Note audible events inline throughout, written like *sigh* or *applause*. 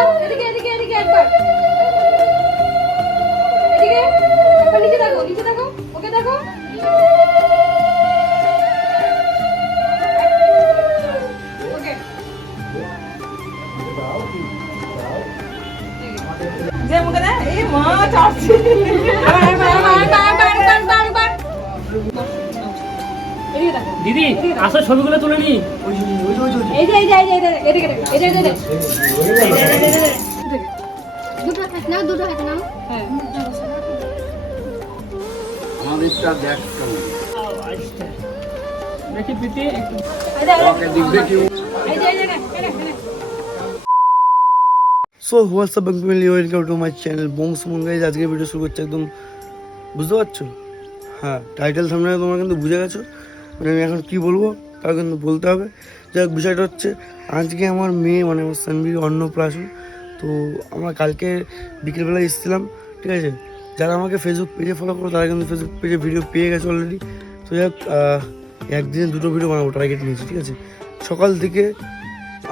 যাও এদিকে এদিকে এদিকে একবার। এদিকে, একবার নিচে দেখো নিচে দেখো ওকে দেখো। ওকে যে মুখে দেয়, এই মা চাপছে দিদি আসো ছবিগুলো তুলে নি এই যে এই যে এই যে এদিকে এই যে এই যে, দুটো হাতে নাও দুটো হাতে নাও হ্যাঁ আমাদেরটা দেখ কেমন দেখি প্রীতি একটু এই যে, ওকে দেখবে কেউ এই যে এই যে এই যে, এই যে, এই যে। So WhatsApp family welcome to my channel bomb Suman guys আজকে ভিডিও শুরু করছে একদম বুঝতে পারছ হ্যাঁ টাইটেল সামনে তোমরা কিন্তু বুঝে গেছো মানে আমি এখন কী বলব? তা কিন্তু বলতে হবে। যাই হোক, বিষয়টা হচ্ছে, আজকে আমার মেয়ে মানে আমার সানবির অন্নপ্রাশন, তো আমরা কালকে বিকেলবেলায় এসেছিলাম, ঠিক আছে? যারা আমাকে ফেসবুক পেজে ফলো করো, তারা কিন্তু ফেসবুক পেজে ভিডিও পেয়ে গেছে অলরেডি তো যাই হোক একদিনে দুটো ভিডিও বানাবো টার্গেট নিয়েছি, ঠিক আছে? সকাল থেকে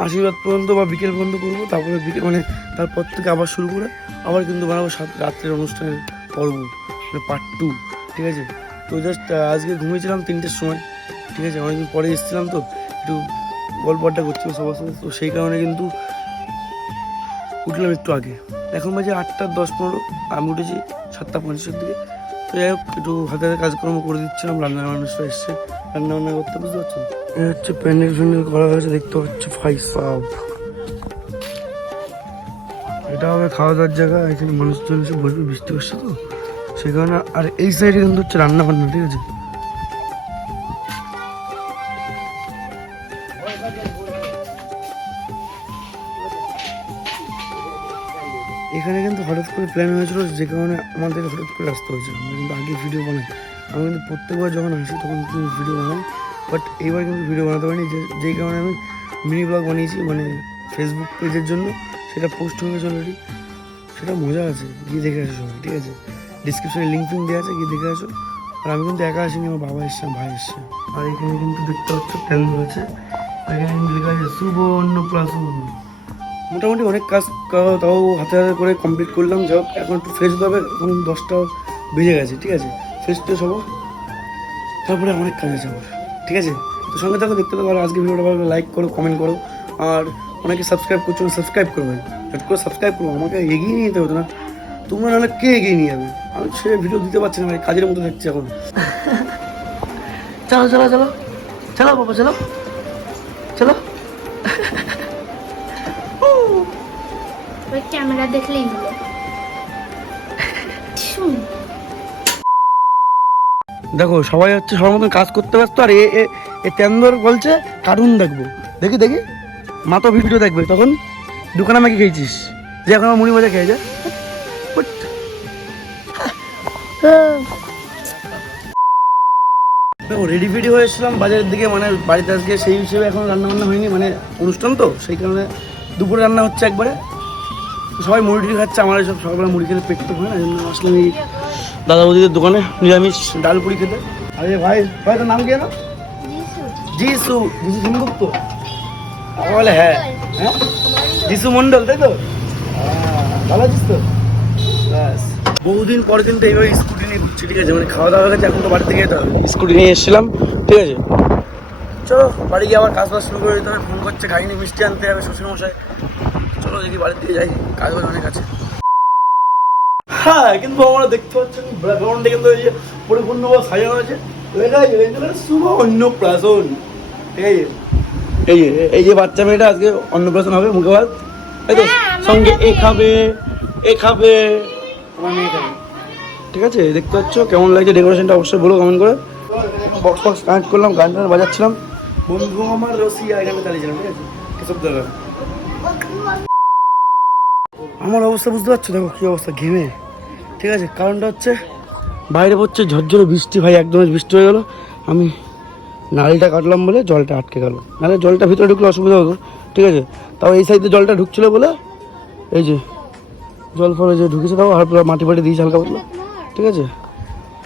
আশীর্বাদ পর্যন্ত বা বিকেল পর্যন্ত করব, তারপরে বিকেল মানে তারপর থেকে আবার শুরু করে আবার কিন্তু বানাবো সাত রাত্রের অনুষ্ঠানের পর্ব মানে পার্ট টু ঠিক আছে? তো জাস্ট আজকে ঘুমিয়েছিলাম তিনটের সময়। ঠিক আছে, অনেকদিন পরে এসেছিলাম তো, একটু গল্প আড্ডা করছিলাম সবার সাথে তো সেই কারণে কিন্তু উঠলাম একটু আগে। এখন বাজে আটটা দশ পনেরো, আমি উঠেছি সাতটা পঞ্চাশের দিকে। তো যাই হোক, একটু হাতে হাতে কাজকর্ম করে দিচ্ছিলাম রান্নার মানুষরা এসছে। রান্না বান্না করতে বুঝতে পারছেন এ হচ্ছে প্যান্ডেল ফ্যান্ডেল করা হয়েছে, দেখতে পাচ্ছি ফাই সাব। এটা হবে খাওয়া দাওয়ার জায়গা, এখানে মানুষজন এসে বসবে, বৃষ্টি হচ্ছে তো। সেই কারণে, আর এই সাইডে কিন্তু হচ্ছে রান্না বান্না ঠিক আছে? এখানে কিন্তু হঠাৎ করে প্ল্যান হয়েছিল যে কারণে আমাদের হঠাৎ করে আসতে হয়েছে আমরা কিন্তু আগে ভিডিও বানাই। আমি কিন্তু প্রত্যেকবার যখন আসি তখন কিন্তু ভিডিও বানাই। বাট এইবার কিন্তু ভিডিও বানাতে পারিনি। যে যেই কারণে আমি মিনি ব্লগ বানিয়েছি মানে ফেসবুক পেজের জন্য। সেটা পোস্ট হয়ে গেছে অলরেডি সেটা মজা আছে। গিয়ে দেখে আসো সবাই, ঠিক আছে? ডিসক্রিপশনে লিঙ্ক ফিঙ্ক দেওয়া আছে, গিয়ে দেখে আসো। আর আমি কিন্তু একা আসিনি, আমার বাবা এসছে ভাই এসছে। আর এখানে কিন্তু দেখতে পাচ্ছ প্ল্যান রয়েছে মোটামুটি অনেক কাজ তাও হাতে হাতে করে কমপ্লিট করলাম। যাই হোক এখন একটু ফ্রেশ হবে। এখন দশটা বেজে গেছে ঠিক আছে? ফ্রেশ ট্রেশ হব। তারপরে অনেক কাজ আছে আমার ঠিক আছে? তো সঙ্গে থাকো দেখতে আর আজকে ভিডিওটা ভালো লাইক করো কমেন্ট করো। আর অনেকে সাবস্ক্রাইব করছ সাবস্ক্রাইব করো ভাই করে সাবস্ক্রাইব করব আমাকে এগিয়ে নিয়ে যেতে হতো না? তোমরা নাহলে কে এগিয়ে নিয়ে যাবে? আমি সে ভিডিও দিতে পারছি না ভাই কাজের মতো থাকছি এখন। *laughs* চলো চলো চলো। চলো বাবা চলো। ক্যামেরা দেখলেই হলো। দেখো, সবাই হচ্ছে সবার মতন কাজ করতে ব্যস্ত, আর এ এ- তেন্দর বলছে, কার্টুন দেখব। দেখি দেখি। মা তো ভিডিও দেখবে, তখন দোকানে আমাকে খেয়েছিস? যে এখন আমার মুড়ি মজা খেয়েছে হুট। দেখো রেডি ফেডি হয়েছিলাম বাজারের দিকে মানে বাড়িতে আজকে সেই হিসেবে এখন রান্না বান্না হয়নি মানে অনুষ্ঠান তো, সেই কারণে দুপুরে রান্না হচ্ছে একবারে। সবাই মুড়ি টুড়ি খাচ্ছে, আমার সব সকালবেলা মুড়ি খেতে পেট তো হয় না জন্য আসলাম এই দাদা বৌদিদের দোকানে, নিরামিষ ডাল পুরি খেতে। আরে ভাই ভাই, তোর নাম কি না যিশু সিংগুপ্ত আমাকে বলে হ্যাঁ। হ্যাঁ? যিশু মন্ডল তাই তো? ভালো আছিস তো? ব্যাস। বহুদিন পর কিন্তু এইভাবে স্কুটি নিয়ে ঘুরছি, ঠিক আছে? মানে খাওয়া দাওয়া গেছে, এখন তো বাড়ি থেকে যেতে হবে। স্কুটি নিয়ে এসেছিলাম, ঠিক আছে? চলো, বাড়ি গিয়ে আবার কাজ বাজ শুরু করে দিতে হবে। ফোন করছে গাড়ি নিয়ে মিষ্টি আনতে হবে, শ্বশুরমশাই। চলো দেখি বাড়ির দিকে যাই কাজ বাজ অনেক আছে। হ্যাঁ কিন্তু আমরা দেখতে পাচ্ছেন ব্যাকগ্রাউন্ডে কিন্তু এই যে পরিপূর্ণভাবে সাজানো আছে লেখা আছে এখানে শুভ অন্নপ্রাশন। ঠিক আছে এই যে এই যে বাচ্চা মেয়েটা আজকে অন্নপ্রাশন হবে মুখে ভাত। তাই তো সঙ্গে এ খাবে। এ খাবে। আমার মেয়ে খাবে ঠিক আছে দেখতে পাচ্ছ কেমন লাগছে ডেকোরেশনটা অবশ্যই বলো কমেন্ট করে। বক্স বক্স কানেক্ট করলাম গান টান বাজাচ্ছিলাম। বন্ধু আমার রসিয়া এখানে চালিয়েছিলাম ঠিক আছে? কেসব আমার অবস্থা বুঝতে পারছ? দেখো কী অবস্থা ঘেমে। ঠিক আছে কারণটা হচ্ছে বাইরে পড়ছে ঝরঝরে বৃষ্টি ভাই একদম বৃষ্টি হয়ে গেলো। আমি নালটা কাটলাম বলে জলটা আটকে গেল। নাহলে জলটা ভিতরে ঢুকলে অসুবিধা হতো ঠিক আছে? তাও এই সাইডে জলটা ঢুকছিল বলে এই যে জল ফলে যে ঢুকেছে তাও আর পুরো মাটি ফাটি দিয়েছে হালকা পাতলা। ঠিক আছে?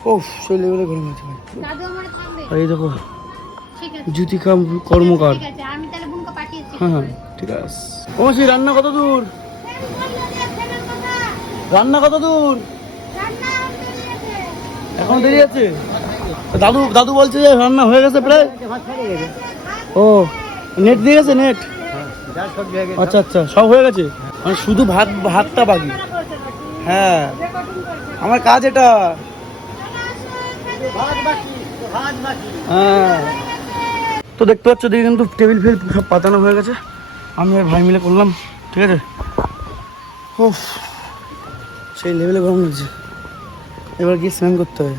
ও সেই লেভেলে গরম আছে ভাই এই দেখো জ্যোতিকা কর্মকার। হ্যাঁ হ্যাঁ ঠিক আছে। ও সেই রান্না কত দূর? রান্না কত দূর? এখন দেরি আছে? দাদু দাদু বলছে যে রান্না হয়ে গেছে প্রায়। ও নেট দিয়ে গেছে নেট আচ্ছা আচ্ছা সব হয়ে গেছে? মানে শুধু ভাত, ভাতটা বাকি। হ্যাঁ। আমার কাজ এটা। হ্যাঁ। তো দেখতে পাচ্ছ দিকে কিন্তু টেবিল ফিল সব পাতানো হয়ে গেছে। আমি আর ভাই মিলে করলাম, ঠিক আছে? উফ। সেই লেভেলে গরম লাগছে। এবার গিয়ে স্নান করতে হবে।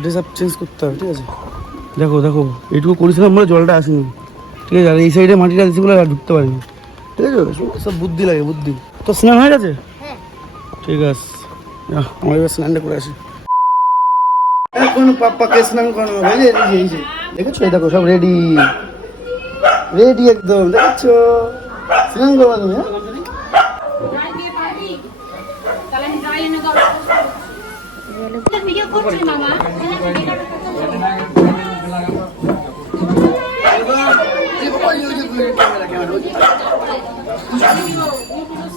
ড্রেস আপ চেঞ্জ করতে হবে ঠিক আছে? দেখো দেখো এইটুকু করেছিলাম বলে জলটা আসেনি। ঠিক আছে আর এই সাইডে মাটিটা দিচ্ছি বলে আর ঢুকতে পারিনি। ঠিক আছে? সব- বুদ্ধি লাগে বুদ্ধি। তো স্নান হয়ে গেছে? ঠিক আছে। আমার এবার স্নানটা করে আসি। এখন পাপ্পাকে স্নান করানো হবে। এই যে, এই যে, এই যে। দেখেছ? এই দেখো সব রেডি রেডি একদম। দেখেছ স্নান করবা তুমি হ্যাঁ? tayo nag-out. Nagbigay ko si mama.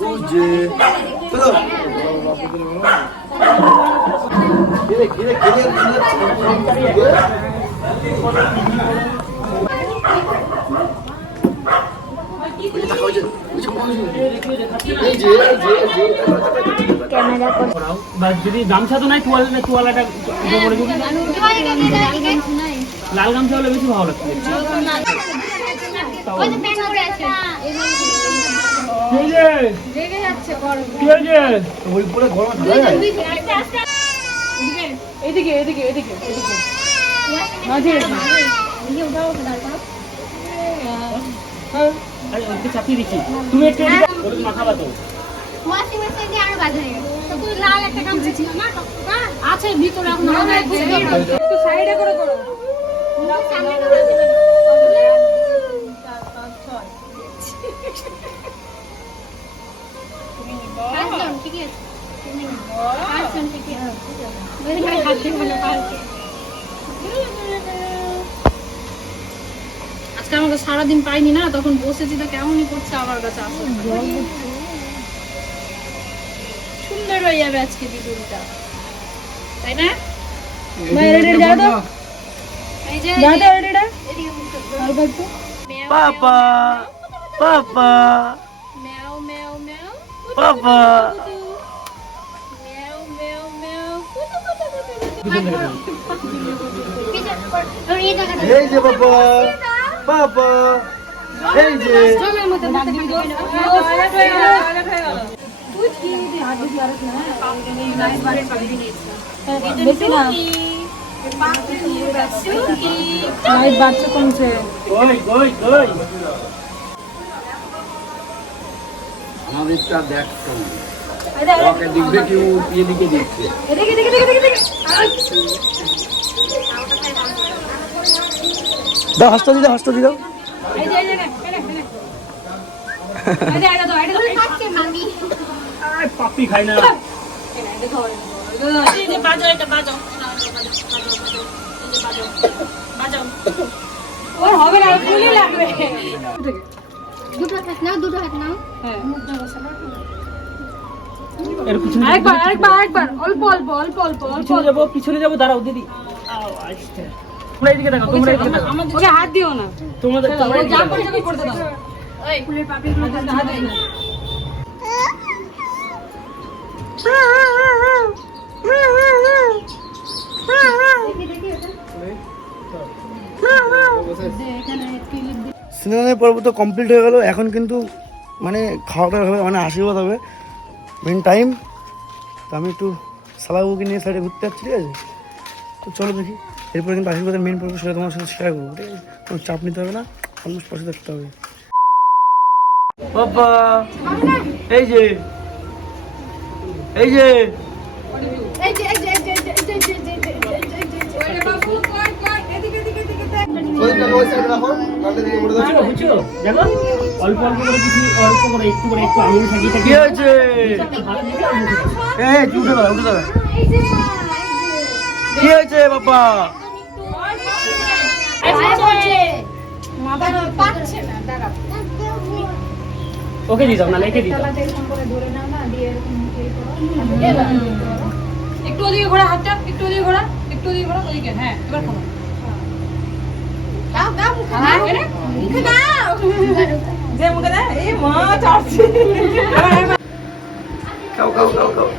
Oye, pero... Dile, dile, dile, dile. Oye, oye, oye, oye. Oye, oye, oye, oye. Camera করাও। বা যদি গামছা তো নাই তোয়ালে না তোয়ালাটা গোবরে দিবি লাল গামছা হলে বেশি ভালো লাগবে এদিকে এদিকে এদিকে তুমি একটু হ্যাঁ। মাথা বাতো ওয়াশিং মেশিন দিয়ে আরও বাজে হয়ে গেছে। তো তুই লাল একটা গামছা ছিল না আছে ভিতরে এখন একটু সাইডে করে করো। সামনে করে দিবেন পাঁচজন আছে। পাঁচজন ঠিকই আছে। ওই ভাই হাত দিয়ে বলে পাঁচজন আজকে আমাকে সারাদিন পাইনি না তখন বসেছি তো কেমনই করছে আমার কাছে আসলে। হয়ে যাবে আজকে বিদুলটা তাই না মা এরে যাও তো এই যে যাও তো এরে আর বলতো পাপা পাপা মেও মেও মেও পাপা মেও মেও মেও কুতু কুতু কুতু এই যে বাবা বাবা এই যে বাচ্চা কমছে আমাদেরটা দেখ ওকে দেখবে কি ও দাও। হস্ত দি হস্ত দি দাও পাপি যাব পিছনে যাব দাঁড়াও দিদি। তোমরা এদিকে দেখো তোমরা এদিকে দেখো ওকে হাত দিও না। তোমাদের ফুলের হাত দিও না সিনেমার পর্ব তো কমপ্লিট হয়ে গেল। এখন কিন্তু মানে খাওয়া দাওয়া হবে মানে আশীর্বাদ হবে। মেন টাইম তো আমি একটু সালাবুকে নিয়ে সাইডে ঘুরতে যাচ্ছি ঠিক আছে? তো চলো দেখি। এরপরে কিন্তু আশীর্বাদের মেন পর্ব সেটা তোমার সাথে শেয়ার করব ঠিক আছে? কোনো চাপ নিতে হবে না। অলমোস্ট পাশে দেখতে হবে। বাবা এই যে এই যে। অল্প অল্প করে কিছু অল্প বাবা? ওকে দিয়ে দাও নাহলে একে দিয়ে দাও। না একটু ওদিকে ঘোরা হাতটা একটু ওদিকে ঘোরা একটু ওদিকে ঘোরা ওদিকে হ্যাঁ এবার করো দাও দাও মুখে দাও মুখে দাও। যে মুখে দেয় এই মা চাটছে খাও খাও খাও খাও।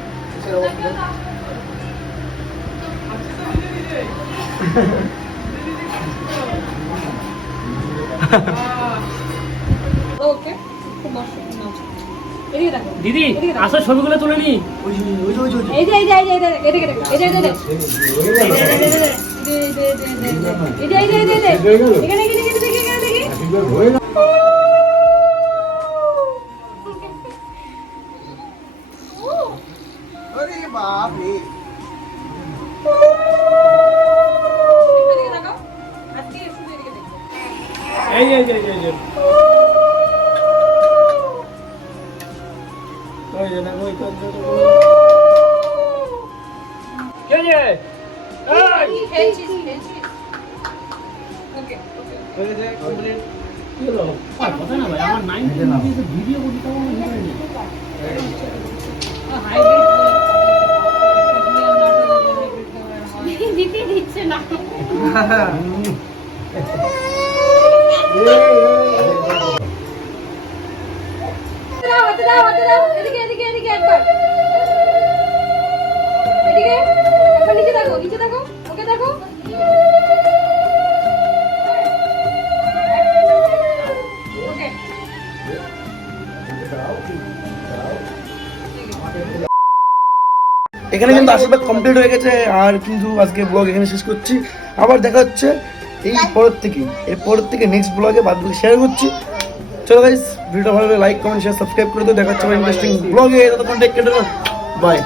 ওকে। দিদি আসো ছবিগুলো তুলে নি। এই যে এই যে এই যে এই যে এই যে এই যে এই যে এই যে এই যে এই যে এই এখানে এখানে এখানে এখানে দেখি এদিকে তাকাও হাত দিয়ে শুধু এদিকে দেখো এই এই এই এই ভিডিও দিতে দিচ্ছে না হাতে দাও হাতে দাও এদিকে এদিকে এদিকে এখানে কিন্তু আশীর্বাদ কমপ্লিট হয়ে গেছে, আর কিন্তু আজকে ব্লগ এখানে শেষ করছি। আবার দেখা হচ্ছে এই পরের থেকে, এর পরের থেকে নেক্সট ব্লগে বাদ শেয়ার করছি। চলো গাইস ভিডিও ভালো লাগলে লাইক কমেন্ট শেয়ার সাবস্ক্রাইব করে দিও। দেখা হচ্ছে ইন্টারেস্টিং ব্লগে ততক্ষণ টেক কেয়ার বাই